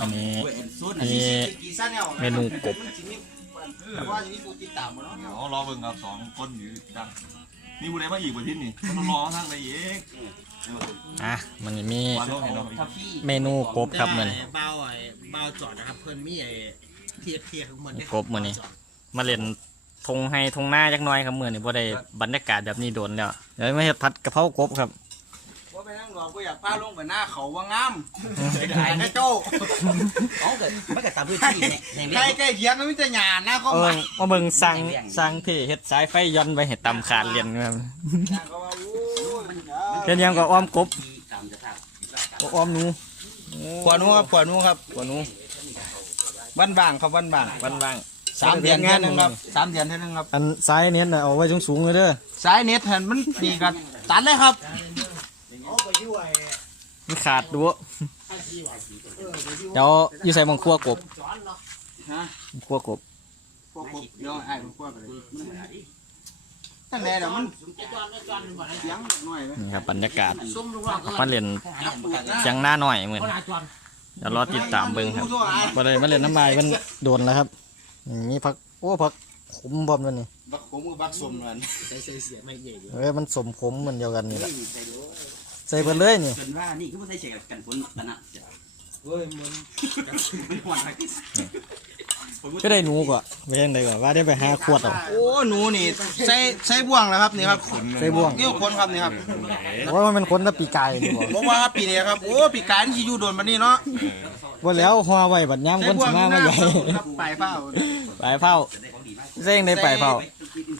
อันนี้อันนี้เมนูกบว่าอย่างนี้กูติดตามมาเนาะเดี๋ยวรอเบิ่งครับสองคนอยู่ดังมีบุได้มาอีกวันที่นี่ต้องรอทางไหนอีกอะมันมีวันต้องเห็นเราอีกเมนูกบครับมื้อนี้เบาไอ้เบาจอดนะครับเพิ่นมีไอ้เทียบเทียบของมันกบมื้อนี้ มาเล่นทงให้ทงหน้าจักหน่อยครับมื้อนี้บ่ได้บรรยากาศแบบนี้โดนแล้วเดี๋ยวมาเฮ็ดผัดกะเพรากบครับว่า ไปนั่งรอกูอยากพาลงไปหน้าเขาว่างามไอ้กระโจ้เอาเกิดไม่เกิดตามพื้นที่เนี่ยแห่งใกนี้ล้ใกล้เคียงมันมีแต่หยาหน้าเข้าเอมาอมาเบิ่งสั่งสั่งที่เฮ็ดสายไฟย้อนไปให้ตำขาดเรียนครับเขาว่าโอ้ยเฮ็ดหยังก็อ้อมกบตามสภาพอ้อมหนูขวานูครับขวานูครับกว่าหนูวันบางครับวันบางวันว่างสามเดือนเท่านึงครับสามเดือนเท่านึงครับอันซ้ายเน้นน่ะเอาไว้สูงๆเลยเด้อสายเน็ตเห็นมันดีกันตัดเลยครับ มันขาดดูเดี๋ยวอยู่ใส่หมองครัวกบฮะครัวกบพวกผมเดี๋ยวไอ้ผมกลัวไปเลยตั้งแต่เดี๋ยวมันเสียงหน่อยไหมนี่ครับบรรยากาศซุ่มลูกน้องก็มาเล่นเสียงหน้าหน่อยเหมือนคนหาจอนเดี๋ยวรอติดตามเบิ่งครับผู้ทั่วไอ้บ่ได้มาเล่นน้ำลายมันโดนแล้วครับมีผักโอ้ผักขมบอมแล้วนี่บักผมกับบักสมนั่นใส่ใส่เสียไม่ใหญ่อยู่เอ้ยมันสมขมเหมือนเดียวกันนี่แหละ ใส่ไปเลยนี่จนว่านี่ก็ไม่ใช่เฉยกันฝนกันนะเฮ้ยมันไม่หวั่นอะไรก็ได้หนูกว่าไม่ใช่ได้กว่าว่าได้ไปหาขวดเอาโอ้หนูนี่ใส่ใส่บ่วงแล้วครับนี่ครับใส่บ่วงนี่คนครับนี่ครับว่ามันเป็นคนตะปีกายนี่บ่บอกว่าครับปีนี้ครับโอ้ปีกายนี่สิอยู่โดนมานี่เนาะบ่แล้วห่อไว้บัดย่ำใส่คนบ่วสิงมาหมาน้าใหญ่ครับปลายเป้าไปเผาใส่ยังได้ไปเผา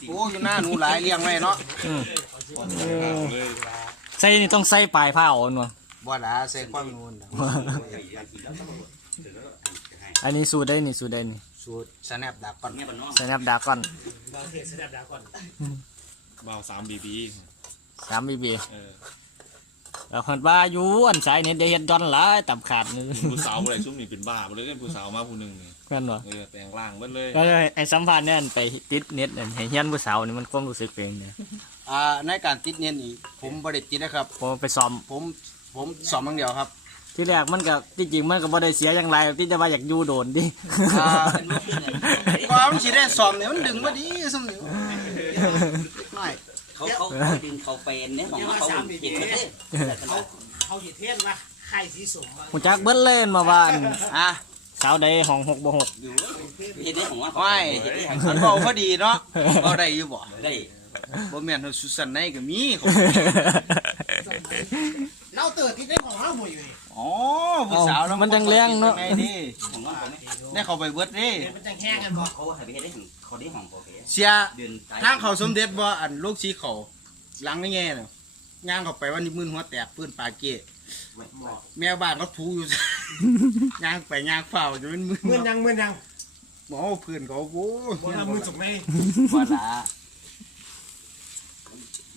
โอ้อยู่หน้าหนูหลายเลี้ยงไว้เนาะอืมเออ ใส่นี่ต้องใส่ปลายเผาเนาะบ่ละใส่ความนูนน่ะอันนี้สูตรได้นี่สูตรได้นี่สูตรสแนปดักก่อนเนี่ยบ้านน้องใส่นับดาก่อนบางเทศดาก่อนเบาสามบีบีสามบีบีเออแล้วเพิ่นว่าอยู่อันสายนี่ได้เฮ็ดดอนหลายตำขาดนี่ผู้สาวอะไรซุ่มนี่เป็นบ้าไปเลยผู้สาวมาผู้หนึ่งนี่แม่นบ่เออแปลงร่างเบิ้เลยก็ไอ้สัมภาษณ์เนี่ยอันไปติดเน็ตอันให้เฮียนผู้สาวนี่มันความรู้สึกเป็นเนี่ย อ่าในการติดเนียนนี่ผมบ่ได้ติดนะครับ พอไปซ้อมผมผมสอบอย่างเดียวครับที่แรกมันก็ที่จริงมันก็บ่ได้เสียอย่างไรที่จะว่าอยากอยู่โดนดิอ่าความนสิได้สอบเนี่ยมันดึงมาดีสมนิวหน่อยเขาเขาดึงเขาเป็นเนี่ยของเขาเห็นเลยเขาเขาเห็ดเทศว่าไข่สีสมหูจักเบิ้ลเล่นมาว่าอันอะสาวใดห้องหกบ่หกเห็นได้ของว่าไม่มันเบาพอดีเนาะเบาได้อยู่บ่ได้ บ่แม่นว่าสุสันในก็มีเราเตือนที่ได้ของเราหมดอยู่นี่อ๋อผู้สาวแล้วมันจังแรงเนาะไงดิของว่าได้เข้าไปเบิดเด้ มันจังแห้งกันบ่เขาให้ไปเห็นได้ของเขาได้ของเขาแค่เสียเดือนทางเขาสมเด็จบ่อันลูกสีเขาหลังแง่ๆน่ะย่างเข้าไปวันนี้มือหัวแตกปืนปาเก้แม่บ้านก็ถูอยู่ ย่างไปย่างเฝ้าอยู่เป็นมือเมื่อยังเมื่อยังหมอเพื่อนเขาโอ้บ่ละมือสมไม่ว่าละ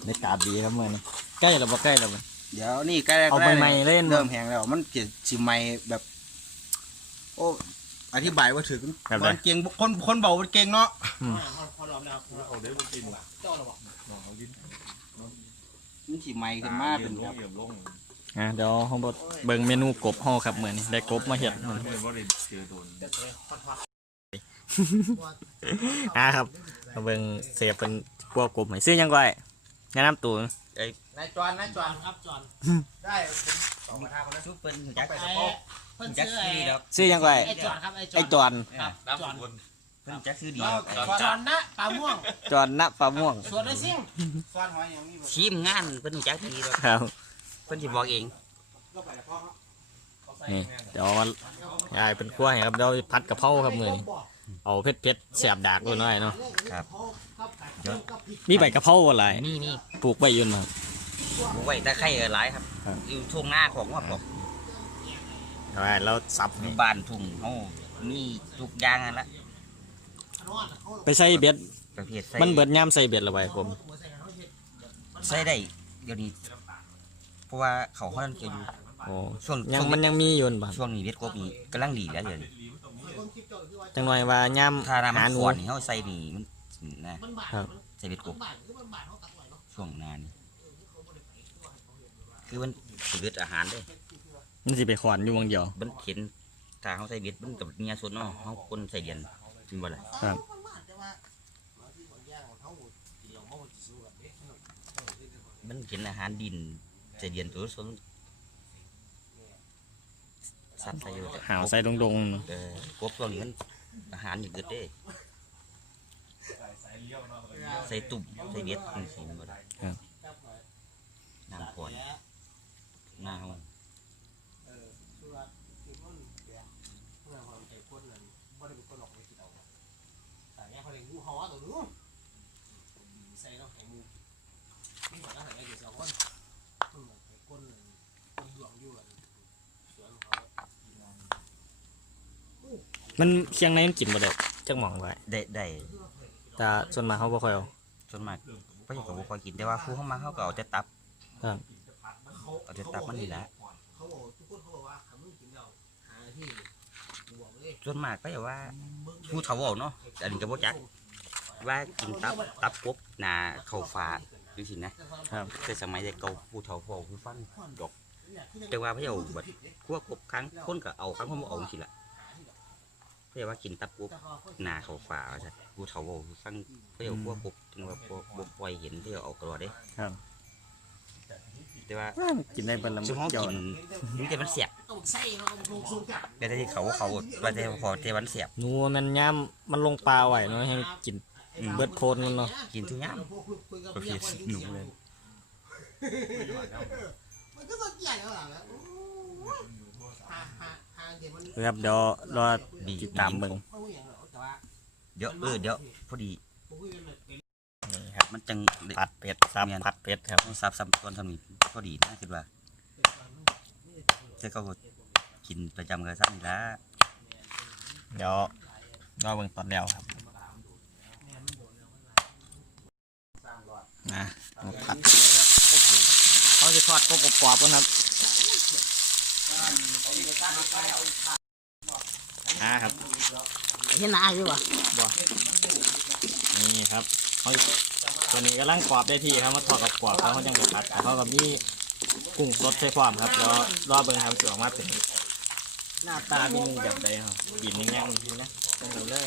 ได้กาดดีครับมื้อนี้ใกล้แล้วบ่ใกล้แล้วบ่ เดี๋ยวนี่ใกล้เอาใหม่ๆเล่น เริ่มแห้งแล้วมันเจ็ดสิใหม่แบบ โอ้อธิบายว่าถึงแบบไหน มันเก่งคนคนเบามันเก่งเนาะพอรอบแล้วเอาเด้อมากินเจ้าเราบอกมันสิใหม่ขึ้นมาเยี่เป็ยนมลแบงบเยี่ยมลงอะเดี๋ยวเฮาบ่เบิ่งเมนูกบเฮาครับมื้อนี้ได้กบมาเฮ็ดมื้อนี้เห็นว่าได้เจอโดนจะเตะฮอตฮอตอะครับมาเบิ่งเสียบเป็นกลัวกบให้ซื้อหยังก่อย แนะนำตัวนายจวนนายจวนครับจอนได้ผมสองมาทางคนละซุปเป็นจักไอ้เพิ่นจักซื้อซื้อไอ้ดอกซื้อหยังก่อยไอ้จอนครับไอ้จอนไอ้จอนครับจอนเพิ่นจักซื้อดีจอนนะปลาม่วงจอนณปลาม่วงสวนไอ้ซิ่งซ้อนหอยอย่างนี้บ่ทีมงานเพิ่นจักดีดอกครับเพิ่นสิบอกเองนี่เดี๋ยวมันยายเป็นขั้วให้ครับเดี๋ยวพัดกะเพราครับมื้อนี้เอาเผ็ดเผ็ดๆแสบดากด้วยหน่อยเนาะ ครับ มีใบกะเพราบ่หลายนี่นี่ปลูกไว้อยืนมาไว้ตะไคร้หลายครับครับ อยู่ทุ่งหน้าของว่าบอกเอาไว้แล้วสับอยู่นี่บ้านทุ่งเฮามีทุกอย่างนั่นละไปใส่เบ็ดประเภทใส่มันเบิดย่ามใส่เบ็ดและไว้ผมใส่ได้เดี๋ยวนี้ เพราะว่าเขาเขานั่นก็อยู่โอ้ช่วงยังช่วงมันยังมีอยู่บ่ช่วงนี้เวทกบนี่กำลังดีแล้วเดี๋ยวนี้จังหน่อยว่าย่ามถ้าน้ำมัหานหนูขวดนี่เขาใส่นี่มัน นะครับใส่เวทกบช่วงหนานคือมันสิเวทอาหารเด้มันสิไปขอนอยู่วงเดียวมันเข็นถ้าเขาใส่เบ็ดมันกับเงียสุดเนาะเขาคนใส่เดียนจริงบ่ล่ะครับมันเข็นอาหารดินใส่เดียนตัวสนสัตว์ใส่อยู่หาวใส่ดงเออกบตัวนี้มันอาหารอย่างเกิดเด้ ใส่ตุ่มใส่เบ็ดมันสิมันบ่ได้น้ำขวดหน้าเขาๆมันเคียงในมันกินบ่ได้จักหม่องไว้ได้ได้ แต่ส่วนมากเขาบ่ค่อยเอาส่วนมากก็ยังกับบุคอยกินแต่ว่าผู้เข้ามาเขาก็เอาแต่ตับครับเอาแต่ตับมันนี่แหละส่วนมากก็อย่างว่าผู้เฒ่าเอาเนาะอันนี้ก็บ่จักว่ากินตับตับกบหนาเข้าฟ้าจังซี่นะครับแต่สมัยแต่เก่าผู้เฒ่าผู้เอาผู้ฟังดอกแต่ว่าพระเจ้าบัดคั่วกบครั้งคนก็เอาครั้งคนบ่เอาจังซี่ล่ะ พระเจ้าว่ากินตับกบหนาเข้าฟ้าว่าซั่นผู้เฒ่าเอาผู้ฟังพระเจ้าคั่วกบถึงว่าบ่บ่ปล่อยเห็นพระเจ้าเอาตลอดเด้ครับแต่ว่าอ้าวกินได้เบิ่นละซึ่งเขาเกี่ยวกินนี่แต่มันเสียบแต่ที่เขาเขาว่าแต่พอแต่มันเสียบหนูมันย่ามมันลงปลาไว้เนาะให้มันกินเบิดโพนมันเนาะกินทุกอย่างประเภทหนูเลยมันก็สนใจแล้วล่ะ แล้วหาหาหาเดี๋ยวมันครับเดี๋ยวรอดีติดตามเบิ่งไม่อย่างหรอกแต่ว่าเดี๋ยวเออเดี๋ยวพอดีคุยกันเลยนี่ครับมันจังผัดเผ็ดซับผัดเผ็ดครับซับซ้ำตอนทำนี่พอดีน่าคิดว่าแต่เขาก็กินประจำกันซ้ำนี่ละเดี๋ยวรอเบิ่งตอนแล้วครับนะเอาผัดเขาจะทอดกบกรอบๆก่อนครับ อ่าครับเห็นหน้าอยู่วะนี่ครับเขาตัวนี้กำลังกรอบได้ที่ครับมาทอดกับกรอบแล้วเขาจังไปผัดเขากับมีกุ้งสดใส่ความครับรอรอเบิ่งครับสิออกมาเป็นหน้าตาเป็นแบบใดครับกินยังๆอยู่นะต้องดูเลย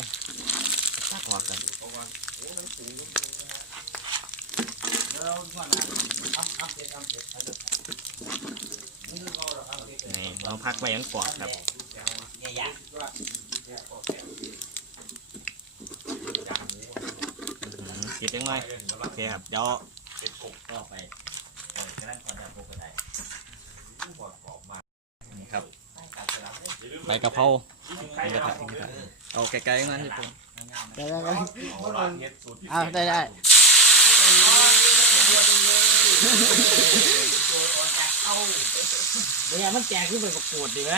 ตักออกกัน นี่เราพักไว้ยังกอบครับกินจังเลยโอเคครับ เดี๋ยวต่อไปนี่ครับใบกะเพราใบกระเพราเอาไกลๆนั้นสิผมได้ได้ได้เอาได้ได้ เดี๋ยวมันแจกขึ้นไปประกวดดีไหม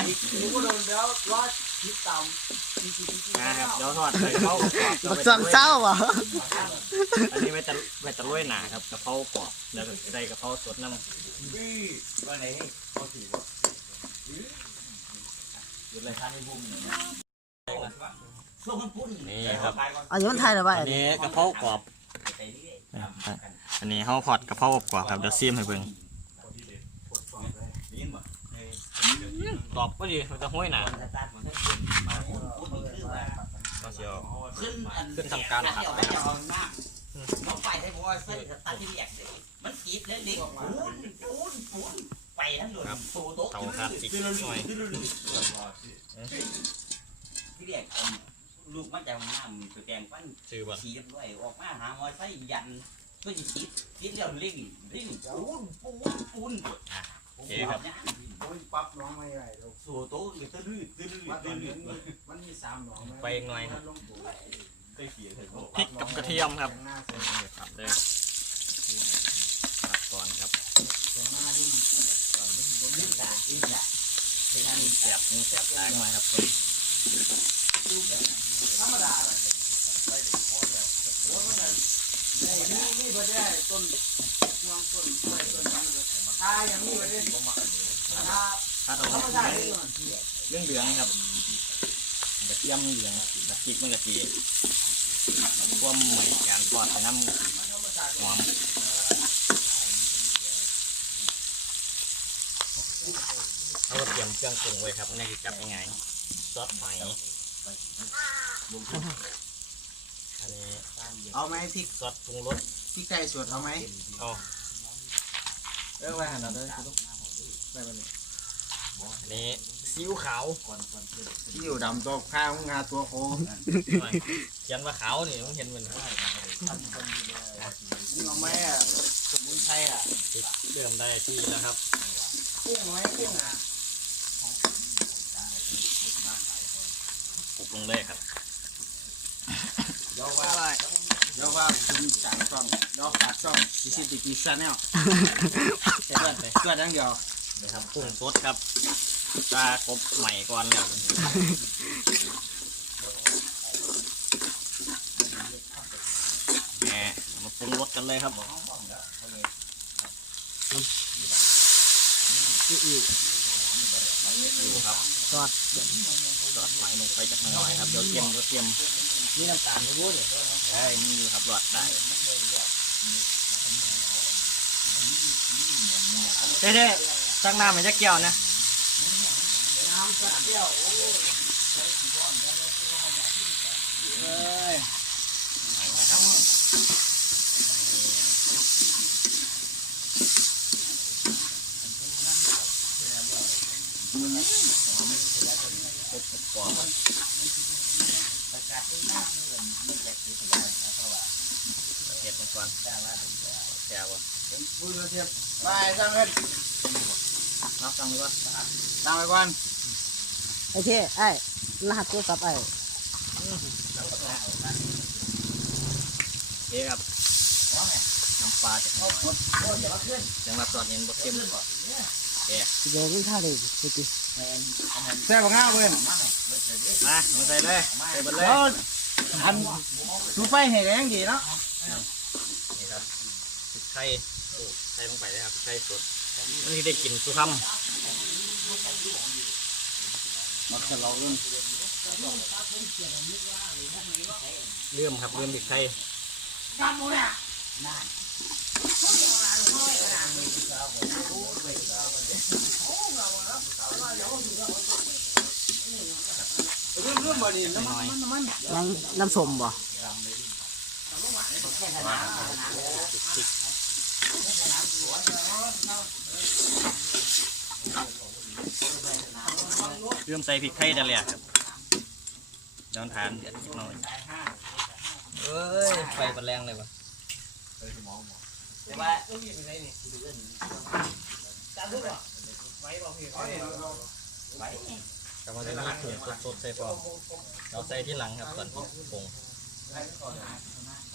นะครับเดี๋ยวทอดใบกะเพรากรอบบักสังเศร้าอะอันนี้ไว้จะไว้จะโรยหนาครับกะเพรากรอบแล้วก็ใส่กะเพราสดน้ำนี่ครับอันนี้มันไทยหรือเปล่าอันนี้กะเพรากรอบ อันนี้เขาพอดกะเพรากรอบครับเดี๋ยวซีมให้เบิ่งกรอบก็ดีมันจะห้อยหนาก็เชียวขึ้นทำการผัดไปครับน้องไปได้บอกว่าใส่ตัดที่เรียกมันกีดเลยเด็กปูนปูนปูนไปทั้งหมดโซ่โต๊ะเตาคลาสสิกหน่อยที่เรียกลูกมาจากน้ำตัวแกงปั้นชื่อว่าขี่ด้วยออกมาหาหอยไส้ยัน ก็จะคิดคิดแล้วลิงลิงปูนปูนปูนโอเคครับปั๊บน้องไม่ไหวหรอกสู่โต๊ะก็ตื้อตื้อตื้อตื้อมันมีสามหนองไปอีกหน่อยครับได้เขียนเห็นบอกพริกกับกระเทียมครับผัดเลยผัดก่อนครับนี่จ้ะแสบหมูแสบตายหน่อยครับนี่ประเดี๋ยวต้นงวงต้นกล้วยต้นนี้ถ้าอย่างนี้ประเดี๋ยวถ้าผัดเอาธรรมชาตินี่ก่อนเรื่องเหลืองครับกระเทียมเหลืองกระพริกมันกระเทียมความใหม่การทอดไปน้ำหอมเอาก็เตรียมเครื่องปรุงไว้ครับนี่คือจับยังไงซอสหอยอันนี้ เอาไหมพริกซอสปรุงรสพริกไทยสดเอาไหมเอาเออไว้หันเอาเลยไปไปเลยอันนี้ซีอิ๊วขาวที่อยู่ดำตัวข้าวงาตัวโคเขียนว่าขาวนี่ต้องเห็นมันนี่เอาไหมอะสมุนไพรอะติดเริ่มได้ที่แล้วครับกุ้งไหมกุ้งอะปรุงลงเลยครับ เดี๋ยวว่าเดี๋ย วว่าคุณจ่ายซ่อมเดี๋ยวฝากซ่อมดิสิติกิซ่าแนวเพื่อนเพื่อนอย่างเดียวนะครับปรุงสดครับตากบใหม่ก่อนแล้วแหมมาปรุงรสกันเลยครับอ ยู่ครับซอดสอสใหลงไปจากหน่อยครับเดี๋ยวเค็มเดี๋ยวเค็มนี่น้ำตาลไม่รู้เนี่ยเฮ้ยนี่ครับหลอดได้เด้ๆตั้งน้ำมันจะเกี่ยวนะกร เห็ดมันก่อนแซ่บวะพูดเทียบไปสั่งเงินนับตังค์ดีกว่าสั่งไปก่อนโอเคไอ้รหัสโทรศัพท์ไอ้โอเครับน้ำปลาจากหน่อยจังหวัดสอดเย็นบะเค็มก่อนเดี๋ยวไม่ค่าเลยไปดิแซ่บง่ายเว้ยมามาใส่เลยใส่หมดเลยอันดูไฟแห้งดีเนาะ พริกไทยโอ้ใส่ลงไปเลยครับพริกไทยสดนี่ได้กลินสุคมักจะเราเรื่องำเลื่อมครับเลื่อมพริกไทย嗯เรื่องเรื่องบ่ดีน้ำมันน้ำมันน้ำน้ำส้มบ่ เลื่อมใส่พริกไทยจะแหลกครับเดี๋ยวทานเดือดนิดหน่อยเอ้ย ไฟมันแรงเลยวะแต่ว่าจะมีถุงสดๆใส่ฟองเราใส่ที่หลังครับตอนที่ปรุง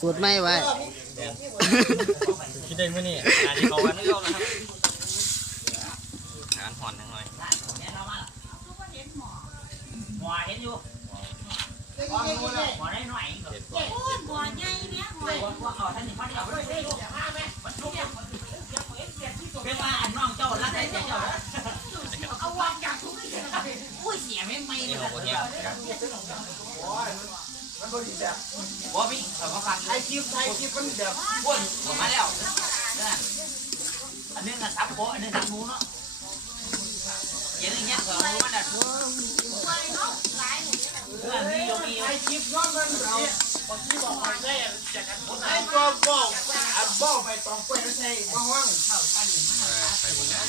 สูตรไม่ไว้แดงคิดได้ไหมนี่อันนี้เขาวันนี้เรานะครับทานห่อนหน่อยหัวเห็นอยู่หัวได้หน่อยเด็ดก่อนหัวใหญ่เนี่ยหัวหัวเขาท่านนี่พันเดียวเลยเลยมันทุกอย่างเป็นว่าอันน้องเจ้ารักได้เจ้าเอาวางจากทุกอย่างอุ้ยเสียไม่ไม่นี่เลยเขาก็เที่ยงครับว่าพี่ เขามาฟังไอคลิปไอคลิปมันเดือดพูดผมมาแล้วอันนี้นะซับโคอันนี้ซับมูเนาะเห็นอย่างเงี้ยเหรอมันอะเพื่อนนี่ยกนี่ไอคลิปย้อนมันเราไอตัวบอกอันบอกไปตองกล้วยไม่ใช่ว่างใส่หมดแล้ว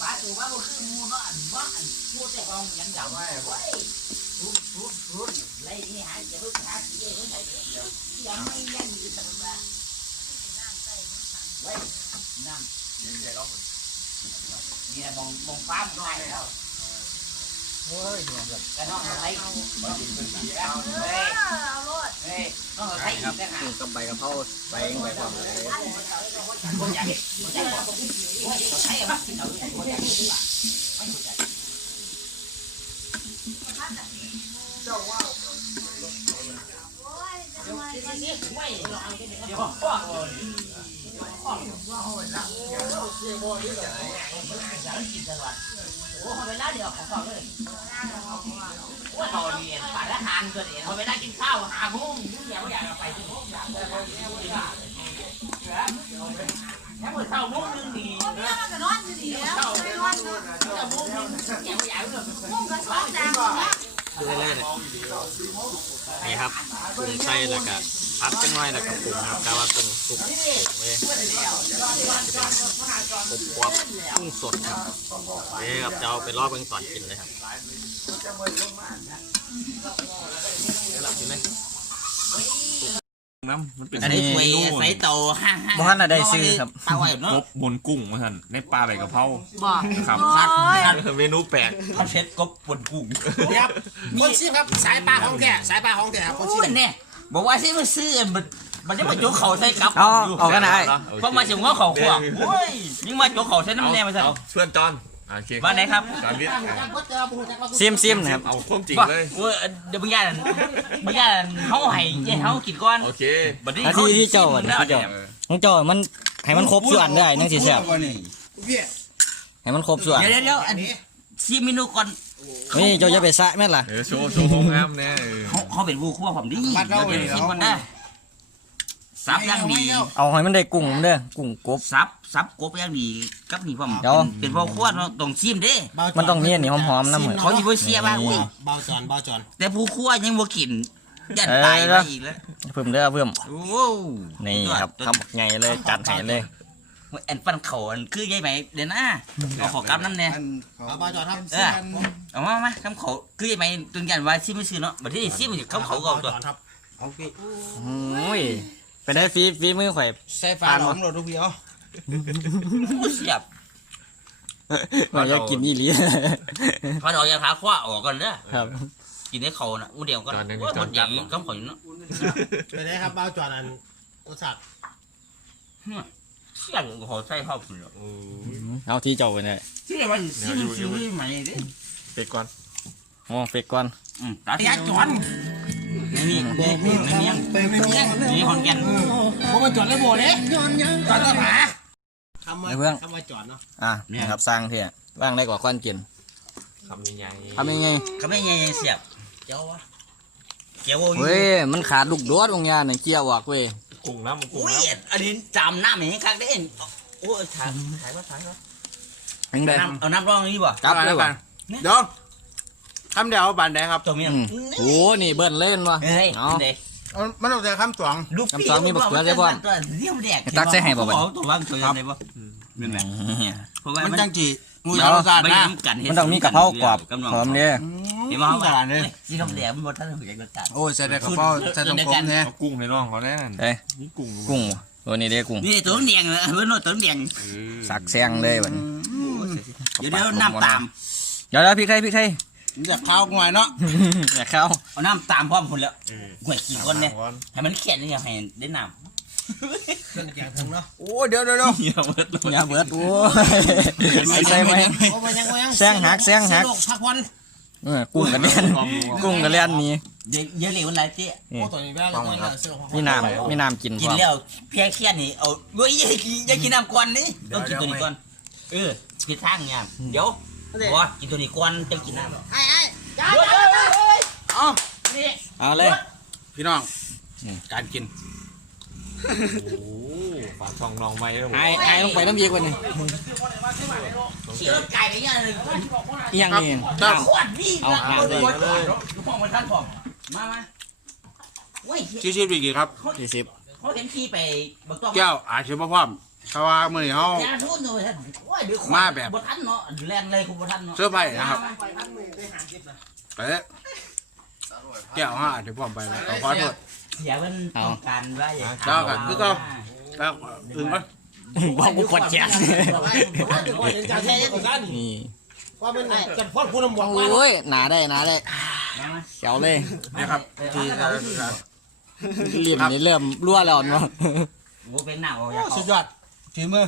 ป้าตัวว่าก็คือมูเนาะอันว่าอันพูดแต่กองยังดำไว้รุ่นรุ่นรุ่นไรนี่หายจะรู้หาสีเองไหนยังไม่ยังอยู่ตรงนั้นไว้ นี่มองมองฟ้ามันได้แล้วโอ้ยเนี่ยแบบแต่น้องอะไรเฮ้ยเฮ้ยน้องอะไรคอีรับกนะครัปรุบงกับใบกะเพราใส่ลงไปก่อนเลยคนอยากคนอยากบอกใช่ไหมกินเอาเลยคนอยากกินไม่รู้จักโอ้เวลาเดียวของเขาเลยว่าเราเรียนสาหารก็เรียนเวลากินข้าวาโมเดี๋ยวอยากไปที่โมงอยากไปแค่เปิดเช้าโมงนึงนี่เนี่ยมันก็นอนอยู่ดีแล้วไม่นอนอยู่เช้าโม งนึ งแก่อยากเลยมุ่งกับสองจานเนี่ยดูได้เลยนี่ครับกุ้งไส้แล้วก็พัดจังหน่อยแล้วก็ปรุงครับกาว่ากุ้งสุกเว้ยอบกรอบกุ้งสดครับเอ้ครับจะเอาไปลอกเป็นตอนกินเลยครับหลับอยู่ไหม น้ำมันเป็นอันนี้ถวยใส่โตห้างห้างบ่ทันน่ะได้ซื้อครับปลาไหวเนาะกบบนกุ้งว่าท่านในปลาใบกะเพราบอกครับโอ้ยเมนูแปลกเขาเช็ดกบปนกุ้งครับคนชิมครับสายปลาของแท้สายปลาของแท้ครับคนชิโอ้มยเนี่ยบอกว่าที่มันซื้อมันมันจะมาโจกเขาใส่กับเอาเอากันได้เพราะมาถึงว่าเขาขวางโอ้ยยิ่งมาโจกเขาใส่น้ำแน่มาสั่เอาเพื่อนจอน โอเคบ้านไหนครับจอนวิทย์ซิมซิมนะครับเอาความจริงว่าเลยโอ้ยเดี๋ยวบางอย่างบางอย่างเขาให้เจ้เขากินก่อนโอเคบัดนี้หน้าที่ที่เจ้าอะที่เจ้าของเจ้ามันให้มันครบส่วนได้นั่งสิแซ่บพี่ให้มันครบส่วนเดี๋ยวเดี๋ยวเดี๋ยวอันซีเมนูก่อนนี่เจ้าจะไปซะแม่นล่ะเออโชว์โชว์ของงามแน่เออเขาเขาเป็นผู้คั่วผมดิเดี๋ยวเดี๋ยวชิมก่อนนะ ซับย่างดีเอาให้มันได้กุ้งเด้อกุ้งกบซับซับกบย่างดีกับนี่ผมเดี๋ยว เป็นพ่อคั่วเนาะต้องชิมเด้ มันต้องมีอันนี้หอมๆน้ำเหมือน เขาสิบ่เสียบ้างอุ้ยเบาจอนเบาจอนแต่ผู้คั่วยังบ่กินยันเออตายไปอีกแล้วเพิ่มเด้อเพิ่มโอ้นี่ครับทำไงเลยจัดให้เลยแอนปันเขาอันคือใหญ่ไหมเดี๋ยวนะเอาขอกำน้ำเนี่ยเบาจอนครับเออเอามามาคำเขาคือใหญ่ไหมตึงยันว่าซิไม่ซื้อเนาะบัดนี้ซิมันคำเขาก็เอาตัวครับโอเคโอ้ย ไปได้ฟีฟีมือข่อย ใส่ฟ้าหลอมโหลดทุกพี่เอาโอ้เสียบเราอยากกินอีหลีพอดอกยาพาคว้าออกก่อนเด้อครับ กินให้เขาน่ะอู้เดียวก็โอ้ยหมดอย่างนี้คำเขาอยู่เนาะเป็นไงครับเบาจอนอันรสชาติเสียบเขาใส่เข้าคุณเนาะเอาที่เจ้าไปเลยเสียบว่าซิมซื้อใหม่เด้เป็ดก่อนโอ้เฟกก่อนอืมตาที่จอน นี่นี่นี่นี่นี่คนแก่นผมมาจอนเลยโบเนี่ยจอนตาหาทำมาไอ้เพื่อนทำมาจอนเนาะอะนี่ครับสร้างเที่ยว่างได้กว่าก้อนกินคำใหญ่ทำยังไงเขาไม่ยังเสียบเจ้าวะเจ้าอยู่เว้ยมันขาดลูกโดดองยาเนี่ยเกี่ยวออกเว้ยๆกุ้งน้ำกุ้งโอ้ยน้อันนี้จำหน้าเหมือนกันได้เองโอ้ยถ่ายถ่ายว่าถ่ายว่ายังได้น้ำเอาน้ำร้องนี่บ่จับเลยว่ะเดี๋ยว คำเดียวบานใดครับตัวเมียอืมโอ้นี่เบิ้ลเล่นวะเฮ้ยเอา เด็กเอามันต้องแต่คำสองลูกน้ำซอสมีบักเขือใช่ปะตัวเลี้ยวแดกตักใส่ให้บ่บัดตัวว่างตัวยังไงบ่นั่นแหละเพราะว่ามันมันจังจีงูเดี๋ยาวศาสตร์ไม่นะน้ำกันมันต้องมีกะเพรากรอบหอมเนี่ยเห็นไหมว่าที่ทำแดกมันบ่ทันถึงรสชาติโอ้ยใส่ได้กระเพราใส่ตรงกลมเนี่ยำเอากุ้งในร่องเขาแน่นเอ้ยนี่กุ้งกุ้งตัวนี้เด้กุ้งนี่ตัวแดงเพิ่นตัวแดงเออสักแซงเลยบัดนี้เดี๋ยวเดี๋ยวน้ำตามเดี๋ยวแล้วพี่ใครพี่ใคร มันจะข้าวหน่อยเนาะอยากเข้าเอาน้ำตามพร้อมคนแล้วเออก๋วยกี่คนเนี่ยก่อนให้มันแข็งนี่ให้ได้น้ำเครื่องแกงถึงเนาะโอ้เดี๋ยวเดี๋ยวเดี๋ยวเยอะเบิดอย่าเบิดโอ้ยใส่ใส่ไหมโอ้ไปยังไปยังแซงหักแซงหักโลพักวันเออกุ้งกันเล่นกุ้งกันเล่นมีเดี๋ยวเดี๋ยวเหลวอะไรเจ๊โอ้ตัวนี้ได้แล้วก็เลยเสื้อของมีน้ำมีน้ำกินพกินร้อมแล้วเพียงแค่นี้เอาเว้ยอย่ากินอย่ากินน้ำก่อนนี่ต้องกินตัวนี้ก่อนเออกินทางเนี่ยเดี๋ยว ว่ากินตัวนี้ก่อนจะกินน้ำไอ้ไอ้จ้าเฮ้ยจ้าเฮ้ยเฮ้ยเอานี่เอาเลย พี่น้อง การกินโอ้ฝาช่องน้องไม้แล้วผมไอ้ไอ้ลงไปน้ำเยียกวันนี้ขี่รถไก่ไปยังเลยอีหยังนี่ครับโคตรดีเอาหาเลยลูกพ่อมาท่านผมมามาเว้ยชี้ชี้ไปกี่ครับสี่สิบเขาเห็นขี่ไปบักต้องแก้วอาจจะบ่พร้อม เพราะว่ามื้อนี้เฮายาทุนเลยท่านโอ้ยเดี๋ยวมาแบบบ่ทันเนาะแรงเลยคุณบ่ทันเนาะเสื้อร์ไผ่นะครับไปพักมือได้หางคลิปนะไปเด้อแก้วเฮาอาจจะพร้อมไปแล้วขอขอโทษ เสียมันต้องการว่าอย่างเอากันคือเก่าแล้วอื่นปะบอกกูกดแจ๊สบอกให้บอกให้ถึงว่าเห็นจ่าแท้ยังกันนี่ว่าเป็นจัดพอดพูดน้ำหวานว่าโอ้ยหนาได้หนาได้เขียวเลยนี่ครับที่เอ่อริมนี่เริ่มรั่วแล้วเนาะโอ้เป็นหนาวสุดยอด ฝีมือ